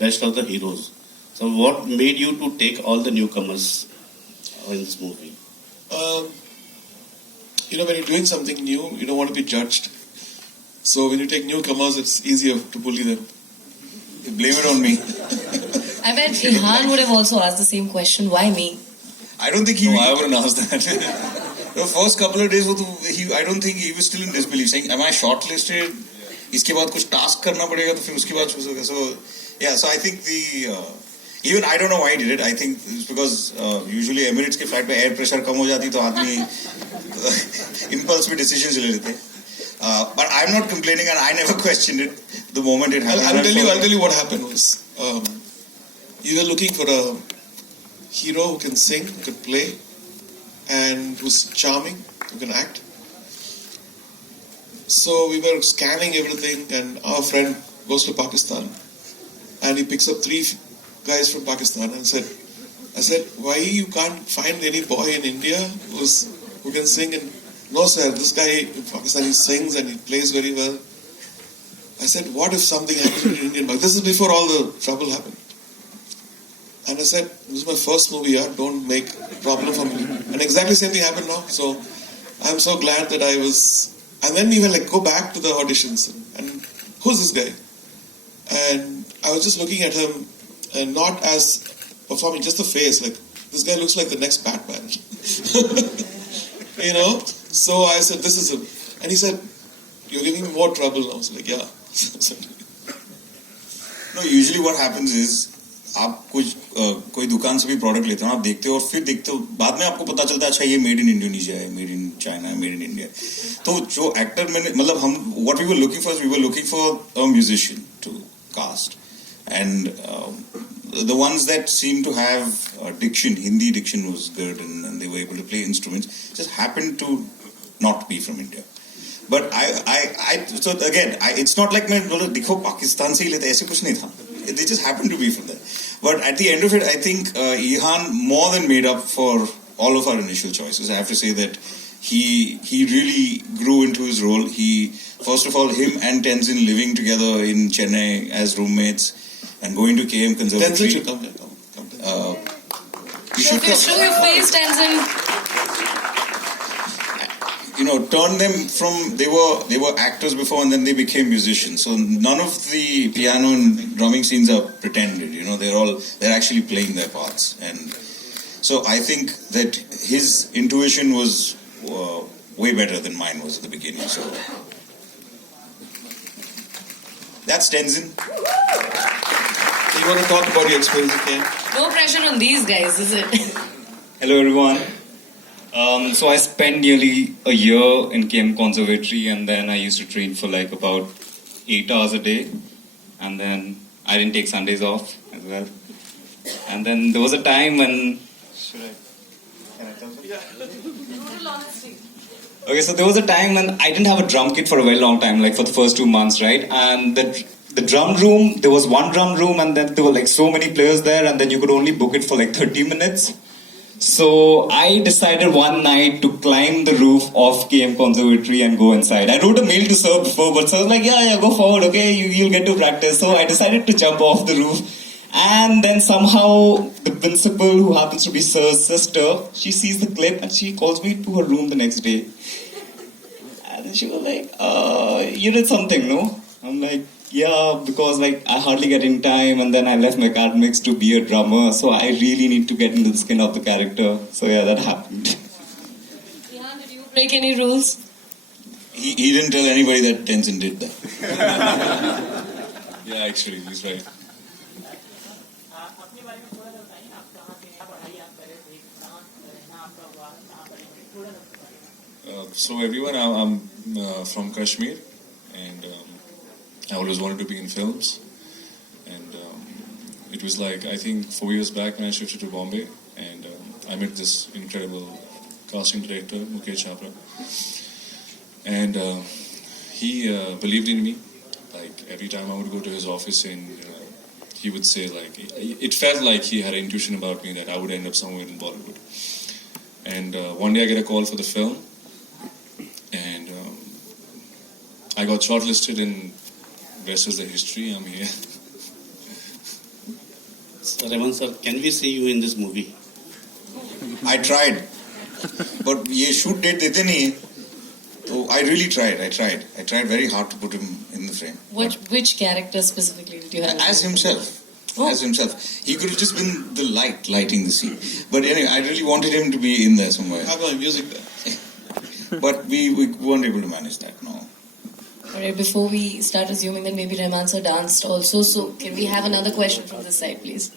best of the heroes. So what made you to take all the newcomers in this movie? When you're doing something new, you don't want to be judged. So when you take newcomers, it's easier to bully them. You blame it on me. I bet Rehan would have also asked the same question. Why me? I don't think he... No, I wouldn't ask that. The first couple of days, I don't think he was still in disbelief, saying, am I shortlisted? इसके बाद कुछ task करना पड़ेगा तो फिर उसके बाद choose होगा. So, yeah, so I think even I don't know why he did it. I think it's because usually Emirates के flight में air pressure कम हो जाती तो आदमी impulse में decisions ले लेते. But I'm not complaining and I never questioned it the moment it happened. I'll tell you what happened was you were looking for a hero who can sing, who can play, and who's charming, who can act. So we were scanning everything, and our friend goes to Pakistan, and he picks up 3 guys from Pakistan, and I said, why you can't find any boy in India who can sing? And no sir, this guy in Pakistan, he sings and he plays very well. I said, what if something happens in Indian boy? This is before all the trouble happened. And I said, this is my first movie, don't make problem for me. And exactly the same thing happened now. So I'm so glad that I was... And then we were like, go back to the auditions. And who's this guy? And I was just looking at him, and not as performing, just the face. Like, this guy looks like the next Batman. So I said, this is him. And he said, you're giving me more trouble now. I was like, yeah. No, usually what happens is, आप कोई दुकान से भी product लेते हो, आप देखते हो और फिर देखते हो, बाद में आपको पता चलता है अच्छा ये मेड इन इंडोनेशिया है, मेड इन चाइना है, मेड इन इंडिया. तो जो एक्टर मैंने मतलब हम what we were looking for a musician to cast, and the ones that seemed to have diction, Hindi diction was good, and they were able to play instruments, just happened to not be from India. But so again, it's not like मैं बोलो देखो पाकिस्तान से ही लेते, ऐसे कुछ नहीं था. They just happened to be from there. But at the end of it, I think Ihan more than made up for all of our initial choices. I have to say that he really grew into his role. First of all, him and Tenzin living together in Chennai as roommates and going to KM Conservatory. Tenzin should come here. Come. You should come. Show your face, Tenzin. Turned them from they were actors before and then they became musicians. So none of the piano and drumming scenes are pretended. They're actually playing their parts. And so I think that his intuition was way better than mine was at the beginning. So that's Tenzin. You want to talk about your experience again? No pressure on these guys, is it? Hello everyone. So I spent nearly a year in KM Conservatory, and then I used to train for like about 8 hours a day, and then I didn't take Sundays off as well. And then there was a time when... Can I tell you? Okay, so there was a time when I didn't have a drum kit for a very long time, like for the first 2 months, right? And the drum room, there was one drum room, and then there were like so many players there, and then you could only book it for like 30 minutes. So I decided one night to climb the roof of KM Conservatory and go inside. I wrote a mail to Sir before, but Sir was like, yeah, go forward, okay, you'll get to practice. So I decided to jump off the roof. And then somehow the principal, who happens to be Sir's sister, she sees the clip and she calls me to her room the next day. And then she was like, you did something, no? I'm like, yeah, because like I hardly get in time, and then I left my academics to be a drummer, so I really need to get into the skin of the character. So yeah, that happened. Rehan, did you break any rules? He didn't tell anybody that Tenzin did that. Yeah, actually, he's right. So everyone, I'm from Kashmir, and I always wanted to be in films, and it was like, I think 4 years back when I shifted to Bombay, and I met this incredible casting director, Mukesh Chhabra, and he believed in me. Like every time I would go to his office, and he would say like, it felt like he had an intuition about me that I would end up somewhere in Bollywood. And one day I get a call for the film, and I got shortlisted, and rest is the history. I'm here. So, Rahman sir, can we see you in this movie? I tried, but ये shoot date देते नहीं है. So I really tried. I tried very hard to put him in the frame. Which character specifically did you have? As himself. Oh. As himself. He could have just been the lighting the scene. But anyway, I really wanted him to be in there somewhere. Have my music there. But we weren't able to manage that, no. Alright, before we start assuming that maybe Rahman sir danced also, so can we have another question from this side, please?